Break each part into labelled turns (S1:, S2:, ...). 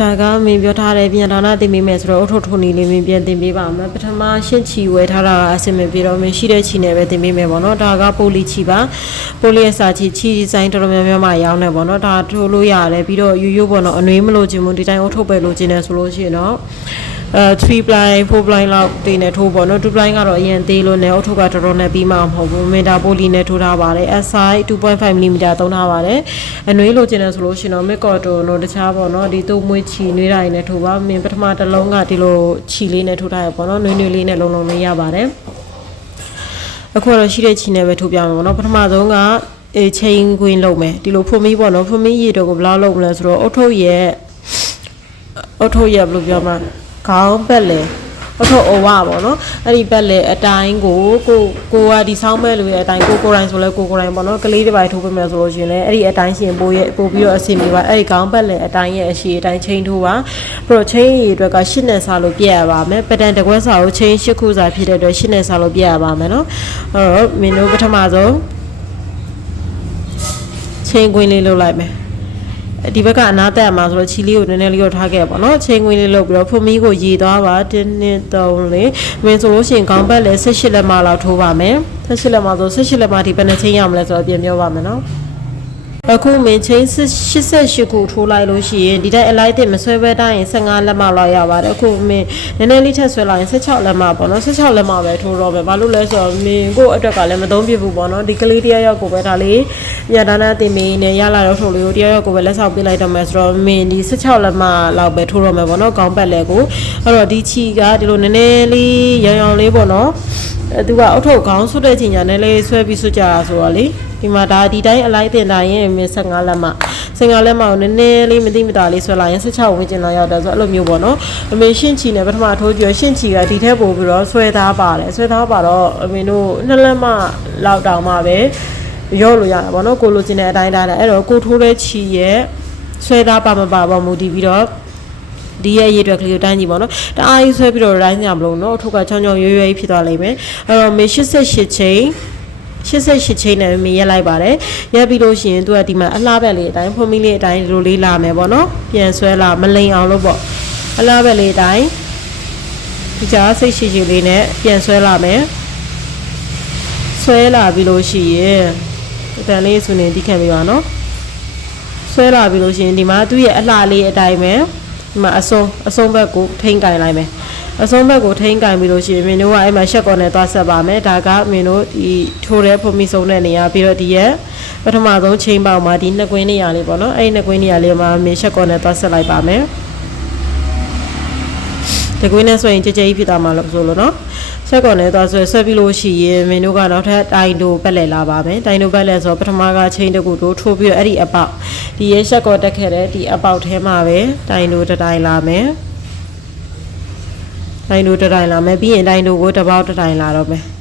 S1: ဒါကမင်းပြောထားတယ်ပြန်ဌာနတင်ပေးမယ်ဆိုတော့အုတ်ထုတ်ထုံနေလေးမင်းပြန်တင်ပေးပါမယ်ပထမရှင်းချီဝယ်ထားတာကအဆင်မပြေတော့မင်းရှိတဲ့ချီနဲ့ပဲတင်ပေးမယ်ပေါ့နော်ဒါကပိုလီချီပါပိုလီရဲ့စာချီချီဒီဇိုင်းတော်တော်များများမှရောင်းနေပေါ့နော်ဒါထိုးလို့ရတယ်ပြီးတော့ယူယူပေါ့နော်အနှွေးမလို့ခြင်းဘူးဒီတိုင်းအုတ်ထုတ်ပဲလို့ခြင်းတယ်ဆိုလို့ရှိရင်တော့အဲ 3 ply 4 ply လောက်တင်နေထိုးပေါ့နော်2 ply ကတော့အရင်သေးလို့ねအုတ်ထုတ်ကတော်တော်နဲ့ပြီးမှမဟုတ်ဘူးမင်တာပိုလီနဲ့ထိုးထားပါတယ် SI 2.5 mm သုံးထားပါတယ်အနှွေးလို့ခြင်းတယ်ဆိုလို့ရှိရင်တော့ mid cotton တို့တခြားပေါ့နော်ဒီတုံးမွေးချီနှွေးတိုင်းနဲ့ထိုးပါမင်းပထမတစ်လုံးကဒီလိုချီလေးနဲ့ထိုးထားရပေါ့နော်နှွေးနှွေးလေးနဲ့လုံးလုံးလေးရပါတယ်အခုကတော့ရှိတဲ့ချီနဲ့ပဲထိုးပြမယ်ပေါ့နော်ပထမဆုံးကအေးချိန်ကွင်းလုပ်မယ်ဒီလိုဖွမီးပေါ့နော်ဖွမီးရေတော့ကိုဘယ်လောက်လုပ်မလဲဆိုတော့အုတ်ထုတ်ရဲ့အုတ်ထုတ်ရဲ့ဘယ်လိုပြောမလဲ ခေါင်းပက်လေအုတ်ထုတ်အဝပေါ့နော်အဲ့ဒီပက်လေအတိုင်းကိုကိုကိုကဒီဆောင်းမဲ့လူရဲ့အတိုင်းကိုကိုတိုင်းဆိုလဲကိုကိုတိုင်းပေါ့နော်ကလေးတစ်ပိုင်းထိုးပေးမယ်ဆိုလို့ရှိရင်လည်းအဲ့ဒီအတိုင်းရှင်ပိုးရဲ့ပို့ပြီးတော့အဆင်ပြေပါအဲ့ဒီခေါင်းပက်လေအတိုင်းရဲ့အရှိအတိုင်းချိန်ထိုးပါပြီးတော့ချိန်ရေအတွက်က၈နဲ့စားလို့ပြည့်ရပါမယ်ပတန်တကွက်စာကိုချိန်၈ခုစာဖြစ်တဲ့အတွက်၈နဲ့စားလို့ပြည့်ရပါမယ်နော်အဲ့တော့မင်းတို့ပထမဆုံးချိန်ခွင်းလေးလုပ်လိုက်မယ် ဒီဘက်ကအနားတက်မှာဆိုတော့ချီလေးကိုနည်းနည်းလေးတော့ထားခဲ့ပါတော့ချိန်ခွင်းလေးလုပ်ပြီးတော့ဖွမီးကိုရေသွားပါ1 2 3လေးမင်းဆိုလို့ရှိရင်ခေါင်းဘက်လည်း18လက်မလောက်ထိုးပါမယ်18လက်မဆို18လက်မဒီဘယ်နှချိန်ရမလဲဆိုတော့ပြန်ပြောပါမယ်နော် အခုမင်းချင်း88ခုထိုးလိုက်လို့ရှိရင်ဒီတိုင်းအလိုက်တင်မဆွဲပဲတိုင်းရင်15လက်မလောက်ရပါတယ်အခုမင်းနည်းနည်းလေးထပ်ဆွဲလိုက်ရင်16လက်မပေါ့နော်16လက်မပဲထိုးတော့ပဲဘာလို့လဲဆိုတော့မင်းကို့အတွက်ကလည်းမသုံးပြဘူးပေါ့နော်ဒီကလေးတယောက်ယောက်ကိုပဲဒါလေးညဒါနာတင်မင်းနဲ့ရလာတော့ထိုးလေးကိုတယောက်ယောက်ကိုပဲလက်ဆောင်ပေးလိုက်တော့မယ်ဆိုတော့မင်းဒီ16လက်မလောက်ပဲထိုးတော့မယ်ပေါ့နော်ကောင်းပတ်လဲကိုအဲ့တော့ဒီချီကဒီလိုနည်းနည်းလေးရောင်ရောင်လေးပေါ့နော်အဲသူကအုတ်ထုတ်ခေါင်းဆွတ်တဲ့ချိန်ညာနဲ့လေးဆွဲပြီးဆွတ်ကြတာဆိုတော့လေဒီမှာဒါဒီတိုင်းအလိုက်တင်တာရင်မင်း15လက်မ15လက်မကိုနည်းနည်းလေးမတိမတာလေးဆွဲလိုက်ရင်16ဝန်းကျင်လောက်ရောက်တယ်ဆိုတော့အဲ့လိုမျိုးပေါ့နော်အမေရှင့်ချီနဲ့ပထမထိုးကြည့်ရရှင့်ချီကဒီထက်ပိုပြီးတော့ဆွဲသားပါတယ်ဆွဲသားပါတော့အမေတို့နှစ်လက်မလောက်တောင်မှပဲရော့လို့ရတာပေါ့နော်ကိုလိုချင်တဲ့အတိုင်းဒါနဲ့အဲ့တော့ကိုထိုးတဲ့ချီရဲ့ဆွဲသားပါမပါပေါ့မူတည်ပြီးတော့ ဒီရဲ့ရေအတွက်ကလေးကိုတိုင်းကြည့်ပါတော့တအားကြီးဆွဲပြီးတော့တိုင်းကြမလို့နော်အထုပ်ကချောင်းချောင်းရွရွရွဖြစ်သွားလိမ့်မယ်အဲ့တော့မေ88ချိန်88ချိန်နဲ့မေရက်လိုက်ပါတယ်ရက်ပြီးလို့ရှိရင်သူကဒီမှာအလားဘက်လေးအတိုင်းဖွန်မီလေးအတိုင်းဒီလိုလေးလာမယ်ပေါ့နော်ပြန်ဆွဲလာမလိန်အောင်လို့ပေါ့အလားဘက်လေးအတိုင်းဒီကြားစိတ်ရှိရှိလေးနဲ့ပြန်ဆွဲလာမယ်ဆွဲလာပြီးလို့ရှိရင်အတန်လေးဆိုနေတိခံပြီးပါနော်ဆွဲလာပြီးလို့ရှိရင်ဒီမှာသူ့ရဲ့အလှလေးအတိုင်းပဲ ဒီမှာအစုံအစုံဘက်ကိုထိန်းကင်လိုက်မယ်အစုံဘက်ကိုထိန်းကင်ပြီးလို့ရှိရင်မင်းတို့ကအဲ့မှာရှက်ကော်နဲ့သွားဆက်ပါမယ်ဒါကမင်းတို့ဒီထိုးတဲ့ဖွမီဆုံးတဲ့နေရာပြီးတော့ဒီရဲ့ပထမဆုံးချိန်ပေါက်မှာဒီနှစ်ကွင်းနေရာလေးပေါ့နော်အဲ့ဒီနှစ်ကွင်းနေရာလေးမှာမင်းရှက်ကော်နဲ့သွားဆက်လိုက်ပါမယ် ဒီကွင်းနဲ့ဆိုရင်ကြဲကြဲကြီးဖြစ်သွားမှာလို့ဆိုလို့နော်ဆက်ကော်နဲ့သွားဆွဲဆွဲပြီးလို့ရှိရင်မင်းတို့ကနောက်ထပ်တိုင်တိုပက်လဲလာပါမယ်တိုင်တိုပက်လဲဆိုတော့ပထမကချိန်တစ်ခုတို့ထိုးပြီးတော့အဲ့ဒီအပေါက်ဒီရဲ့ရှက်ကော်တက်ခဲ့တဲ့ဒီအပေါက်ထဲမှာပဲတိုင်တိုတစ်တိုင်လာမယ်တိုင်တိုတစ်တိုင်လာမယ်ပြီးရင်တိုင်တိုကိုတစ်ပေါက်တစ်တိုင်လာတော့မယ်တ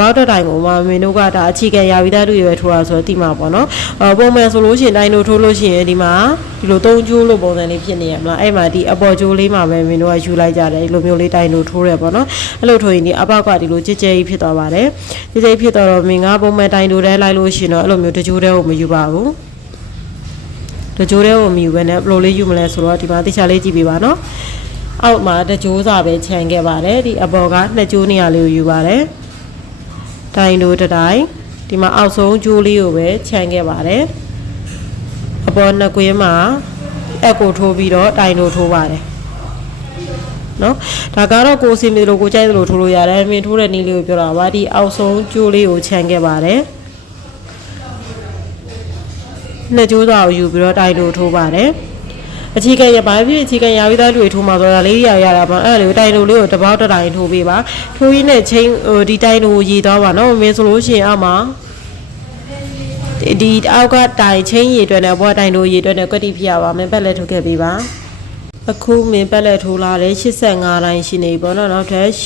S1: ဘောက်တက်တိုင်ကိုမမင်းတို့ကဒါအခြေခံရာဝီသားတွေပဲထိုးတာဆိုတော့တိမှာပေါ့နော်အော်ပုံမှန်ဆိုလို့ရှိရင်တိုင်တို့ထိုးလို့ရှိရင်ဒီမှာဒီလိုသုံးကျိုးလို့ပုံစံလေးဖြစ်နေရမလားအဲ့မှာဒီအပေါ်ကျိုးလေးမှာပဲမင်းတို့ကယူလိုက်ကြတယ်ဒီလိုမျိုးလေးတိုင်တို့ထိုးရပေါ့နော်အဲ့လိုထိုးရင်ဒီအပေါက်ကဒီလိုကြဲကြဲကြီးဖြစ်သွားပါတယ်ကြဲကြဲဖြစ်သွားတော့မင်းကပုံမှန်တိုင်တို့တဲလိုက်လို့ရှိရင်တော့အဲ့လိုမျိုးတကြိုးတဲကိုမယူပါဘူးတကြိုးတဲကိုမယူဘဲနဲ့ဘယ်လိုလေးယူမလဲဆိုတော့ဒီမှာတိချာလေးကြည့်ပေးပါနော်အောက်မှာတကြိုးစာပဲခြံခဲ့ပါတယ်ဒီအပေါ်ကနှစ်ကြိုးနေရာလေးကိုယူပါတယ် တိုင်တို့တစ်တိုင်ဒီမှာအောက်ဆုံးကြိုးလေးကိုပဲခြံခဲ့ပါတယ်အပေါ်နှစ်ကွင်းမှာအက်ကိုထိုးပြီးတော့တိုင်တို့ထိုးပါတယ်နော်ဒါကတော့ကိုယ်စီမီလိုကိုကြိုက်သလိုထိုးလို့ရတယ်မင်းထိုးတဲ့နည်းလေးကိုပြောတာပါဒီအောက်ဆုံးကြိုးလေးကိုခြံခဲ့ပါတယ်နှစ်ကြိုးသားကိုယူပြီးတော့တိုင်တို့ထိုးပါတယ် အခြေခံရပါပြီအခြေခံရာပြီးသားတွေထိုးမှာဆိုတာလေးရရတာပါအဲ့ဒါလေးတိုင်လိုလေးကိုတပေါက်တစ်တိုင်ထိုးပေးပါထိုးရင်းနဲ့ချင်းဟိုဒီတိုင်လိုရေသွားပါနော်မင်းဆိုလို့ရှိရင်အောက်မှာဒီအောက်ကတိုင်ချင်းရေတွက်နဲ့ဘောတိုင်လိုရေတွက်နဲ့ကွက်တိဖြစ်ရပါမယ်ပက်လက်ထုတ်ခဲ့ပေးပါအခုမင်းပက်လက်ထိုးလာတယ်85တိုင်းရှိနေပြီပေါ့နော်နောက်ထပ်86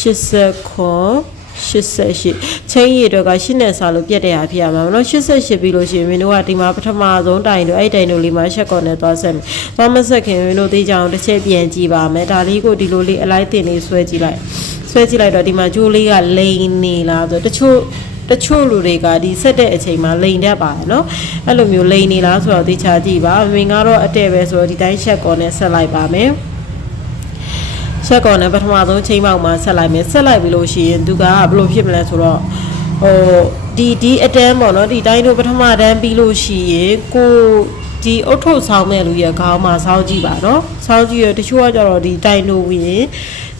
S1: 89 88ချင်းရည်တွေက8နဲ့စာလို့ပြက်တဲ့ဟာဖြစ်ရမှာမလို့88ပြီးလို့ရှိရင်မင်းတို့ကဒီမှာပထမဆုံးတိုင်တို့အဲ့တိုင်တို့လေးမှာရှက်ကော်နဲ့သွားဆက်မယ်သွားမဆက်ခင်မင်းတို့သိကြအောင်တစ်ချက်ပြန်ကြည့်ပါမယ်ဒါလေးကိုဒီလိုလေးအလိုက်တင်လေးဆွဲကြည့်လိုက်ဆွဲကြည့်လိုက်တော့ဒီမှာဂျိုးလေးကလိန်နေလားဆိုတချို့တချို့လူတွေကဒီဆက်တဲ့အချိန်မှာလိန်တတ်ပါတယ်နော်အဲ့လိုမျိုးလိန်နေလားဆိုတော့သိချာကြည့်ပါမင်းကတော့အတဲ့ပဲဆိုတော့ဒီတိုင်းရှက်ကော်နဲ့ဆက်လိုက်ပါမယ် ချက်ကောနဲ့ပထမဆုံးချိန်ပေါက်မှာဆက်လိုက်မယ်ဆက်လိုက်ပြီလို့ရှိရင်သူကဘယ်လိုဖြစ်မလဲဆိုတော့ဟိုဒီဒီအတန်းပေါ့နော်ဒီတိုင်းတို့ပထမတန်းပြီးလို့ရှိရင်ကိုဒီအုတ်ထုတ်ဆောင်းမဲ့လူရဲ့ခေါင်းမှာဆောင်းကြည့်ပါနော်ဆောင်းကြည့်ရတချို့ကကြတော့ဒီတိုင်းတို့ဝင်ရင်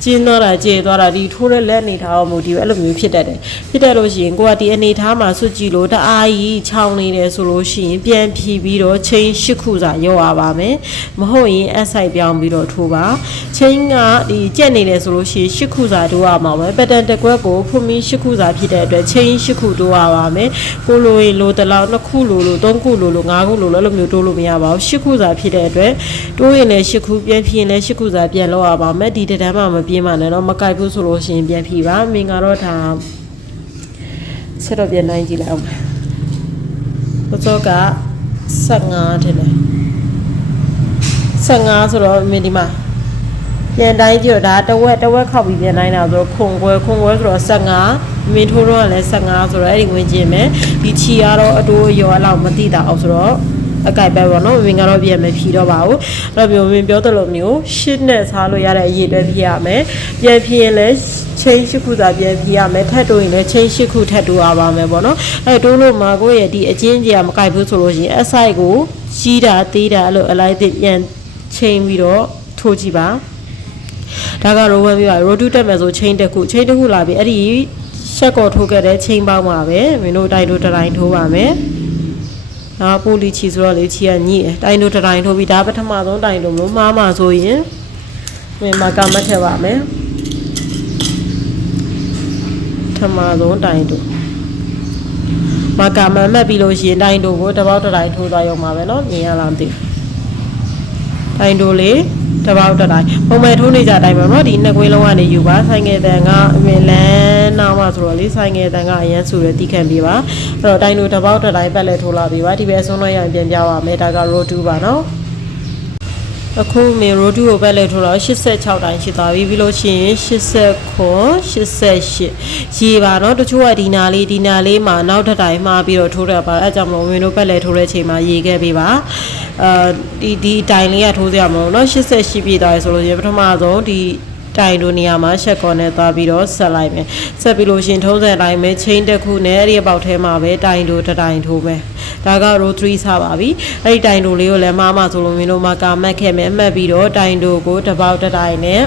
S1: ကျင်းသွားတာကျေသွားတာဒီထိုးတဲ့လက်အနေထားအောင်မူဒီအဲ့လိုမျိုးဖြစ်တတ်တယ်ဖြစ်တတ်လို့ရှိရင်ကိုကဒီအနေထားမှာစွတ်ကြည့်လို့တအားကြီးချောင်းနေတယ်ဆိုလို့ရှိရင်ပြန်ဖြီးပြီးတော့ချိန်၈ခုစာရောရပါမယ်မဟုတ်ရင်အဆိုင်ပြောင်းပြီးတော့ထိုးပါချိန်ကဒီကြက်နေတယ်ဆိုလို့ရှိရင်၈ခုစာတိုးရမှာပဲပက်တန်တစ်ကွက်ကိုဖွမီ၈ခုစာဖြစ်တဲ့အတွက်ချိန်၈ခုတိုးရပါမယ်ကိုလိုရင်လိုတလောက်နှစ်ခုလိုလိုသုံးခုလိုလိုငါးခုလိုလိုအဲ့လိုမျိုးတိုးလို့မရပါဘူး၈ခုစာဖြစ်တဲ့အတွက်တိုးရင်လည်း၈ခုပြန်ဖြီးရင်လည်း၈ခုစာပြန်လောက်ရပါမယ်ဒီတန်းမှမပြင်းပါနဲ့တော့မကြိုက်ဘူးဆိုလို့ရှိရင်ပြန်ဖြီးပါမင်္ဂတော့ဒါဆက်တော့ပြန်နိုင်ကြည့်လိုက်အောင်ပစောက15ထင်တယ်15ဆိုတော့မင်းဒီမှာပြန်တိုင်းကြည့်တော့ဒါတဝက်တဝက်ခောက်ပြီးပြန်တိုင်းတာဆိုတော့ခုံခွဲခုံခွဲဆိုတော့15မင်းထိုးတော့လည်း15ဆိုတော့အဲ့ဒီဝင်ချင်းမယ်ဒီချီကတော့အတိုးရောအလောက်မသိတာအောင်ဆိုတော့ အကြိုက်ပဲပေါ့နော်မင်းကတော့ပြန်မဖြီးတော့ပါဘူးအဲ့တော့ပြောမင်းပြောသလိုမျိုးရှစ်နဲ့စားလို့ရတဲ့အရေးအတွက်ဖြီးရမယ်ပြန်ဖြီးရင်လည်းချင်းရှိခုသာပြန်ဖြီးရမယ်ထပ်တိုးရင်လည်းချင်းရှိခုထပ်တိုးရပါမယ်ပေါ့နော်အဲ့တိုးလို့မှာကိုယ့်ရဲ့ဒီအချင်းကြီးကမကြိုက်ဘူးဆိုလို့ရှိရင်အဆိုင်ကိုကြီးတာသေးတာအဲ့လိုအလိုက်သစ်ပြန်ချင်းပြီးတော့ထိုးကြည့်ပါဒါကရိုးဝဲပြပါရိုဒူတက်မယ်ဆိုချင်းတစ်ခုချင်းတစ်ခုလာပြီအဲ့ဒီရှက်ကော်ထိုးခဲ့တဲ့ချင်းပေါင်းပါပဲမင်းတို့တိုင်းတို့တိုင်းထိုးပါမယ် ဒါပိုလီချီဆိုတော့လေချီကညိတယ်တိုင်းတို့တိုင်းထိုးပြီးဒါပထမဆုံးတိုင်းတို့မျိုးမှားမှာဆိုရင်မင်းမကမထက်ပါမယ်ပထမဆုံးတိုင်းတို့မကမမက်ပြီးလို့ရှိရင်တိုင်းတို့ကိုတပေါက်တစ်တိုင်းထိုးသွားရုံပါပဲเนาะမြင်ရလားမသိဘူးတိုင်းတို့လေး တပေါက်တစ်တိုင်းပုံမှန်ထိုးနေကြတိုင်းပဲเนาะဒီနှစ်ကွင်းလုံးကနေယူပါဆိုင်ငယ်တန်ကအမြင်လန်းနောက်မှဆိုတော့လေဆိုင်ငယ်တန်ကအရန်ဆူရတိခံပြပါအဲ့တော့တိုင်းတို့တပေါက်တစ်တိုင်းပက်လက်ထိုးလာပြီပါဒီဘက်အဆုံးလိုက်ရရင်ပြန်ပြပါမယ်ဒါက road 2ပါเนาะ အခုမေရိုဒူကိုပဲလေထိုးတော့86တိုင်းရှိသွားပြီပြီးလို့ရှိရင်89 88ရေပါเนาะတချို့ကဒီနာလေးဒီနာလေးမှာနောက်တစ်တိုင်းမှာပြီးတော့ထိုးရပါအဲကြောင့်မလို့ဝင်းတို့ပဲလေထိုးတဲ့အချိန်မှာရေခဲ့ပေးပါအာဒီဒီတိုင်လေးကထိုးစရာမလိုเนาะ88ပြည့်သွားပြီဆိုလို့ရေပထမဆုံးဒီ တိုင်တို့နေရာမှာရှက်ကော်နဲ့သွားပြီးတော့ဆက်လိုက်မယ်ဆက်ပြီးလို့ရှရင်ထုံးစံအတိုင်းပဲချင်းတစ်ခုနဲ့အဲ့ဒီအပေါက်ထဲမှာပဲတိုင်တို့တစ်တိုင်ထိုးမယ်ဒါက row 3စပါပြီအဲ့ဒီတိုင်တို့လေးကိုလည်းမမဆိုလို့မင်းတို့မှာကာမက်ခဲ့မယ်အမှတ်ပြီးတော့တိုင်တို့ကိုတစ်ပေါက်တစ်တိုင်နဲ့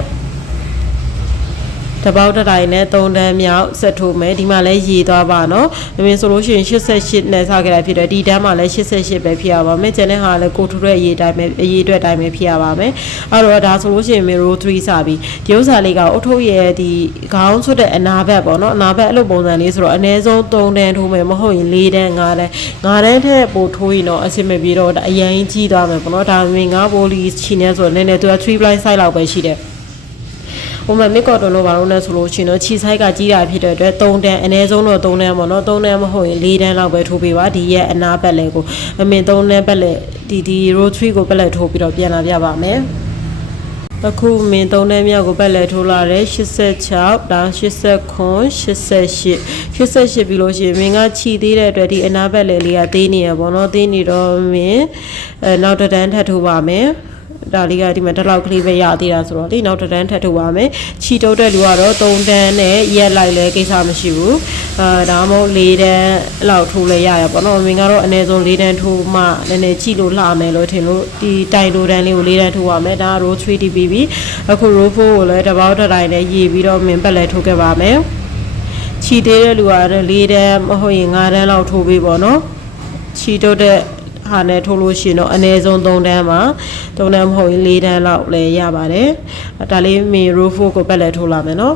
S1: တပေါက်တတိုင်နဲ့3တန်းမြောက်ဆက်ထိုးမယ်ဒီမှာလဲရေသွားပါနော်အမင်းဆိုလို့ရှိရင်88နဲ့စခဲ့တာဖြစ်တယ်ဒီတန်းမှာလဲ88ပဲဖြစ်ရပါမယ်ကျန်တဲ့ဟာလဲကိုထူတဲ့အရေးတိုင်းပဲအရေးအတွက်တိုင်းပဲဖြစ်ရပါမယ်အဲ့တော့ဒါဆိုလို့ရှိရင်မေရို3စပြီးဒီဥစ္စာလေးကအုတ်ထုတ်ရဲ့ဒီခေါင်းဆွတ်တဲ့အနာဘက်ပေါ့နော်အနာဘက်အဲ့လိုပုံစံလေးဆိုတော့အနည်းဆုံး3တန်းထိုးမယ်မဟုတ်ရင်4တန်း5တန်း5တန်းထက်ပိုထိုးရင်တော့အဆင်မပြေတော့အရင်ကြီးသွားမယ်ပေါ့နော်ဒါပေမဲ့ငါပိုလီချီနေဆိုတော့နည်းနည်းသူက3 blind side လောက်ပဲရှိတယ် ပုံမှန်မစ်ကော်တွန်လို့ဘာလို့လဲဆိုလို့ရှိရင်တော့ခြီဆိုင်ကကြီးတာဖြစ်တဲ့အတွက်3တန်းအနည်းဆုံးတော့3တန်းပေါ့နော်3တန်းမဟုတ်ရင်4တန်းလောက်ပဲထိုးပေးပါဒီရဲ့အနာဘက်လဲကိုအမင်3တန်းဘက်လဲဒီဒီ row 3ကိုဘက်လဲထိုးပြီးတော့ပြန်လာပြပါမယ်အခုမင်း3တန်းမြောက်ကိုဘက်လဲထိုးလာတယ်86ဒါ89 88 88ပြီးလို့ရှိရင်မင်းကခြီသေးတဲ့အတွက်ဒီအနာဘက်လဲလေးကသေးနေရပေါ့နော်သေးနေတော့မင်းအဲနောက်တစ်တန်းထပ်ထိုးပါမယ် ဒါလေးကဒီမှာတစ်လောက်ကလေးပဲရသေးတာဆိုတော့လေနောက်တစ်တန်းထပ်ထုတ်ပါမယ်ချီတုတ်တဲ့လူကတော့3တန်းနဲ့ရက်လိုက်လဲကိစ္စမရှိဘူးအာဒါမှမဟုတ်4တန်းလောက်ထိုးလဲရရပေါ့နော်မင်းကတော့အနည်းဆုံး4တန်းထိုးမှနည်းနည်းချီလို့လှမယ်လို့ထင်လို့ဒီတိုင်လိုတန်းလေးကို4တန်းထိုးပါမယ်ဒါ row 3 DPB အခု row 4ကိုလည်းတစ်ပေါက်တစ်တိုင်းနဲ့ရေးပြီးတော့မင်းပတ်လဲထိုးခဲ့ပါမယ်ချီသေးတဲ့လူကတော့၄တန်းမဟုတ်ရင်၅တန်းလောက်ထိုးပေးပေါ့နော်ချီတုတ်တဲ့ ဟာနဲ့ထိုးလို့ရှိရင်တော့အနည်းဆုံး3တန်းမှာ3တန်းမဟုတ်ရင်4တန်းလောက်လည်းရပါတယ်ဒါလေးမီ row 4ကိုပတ်လဲထိုးလာမယ်နော်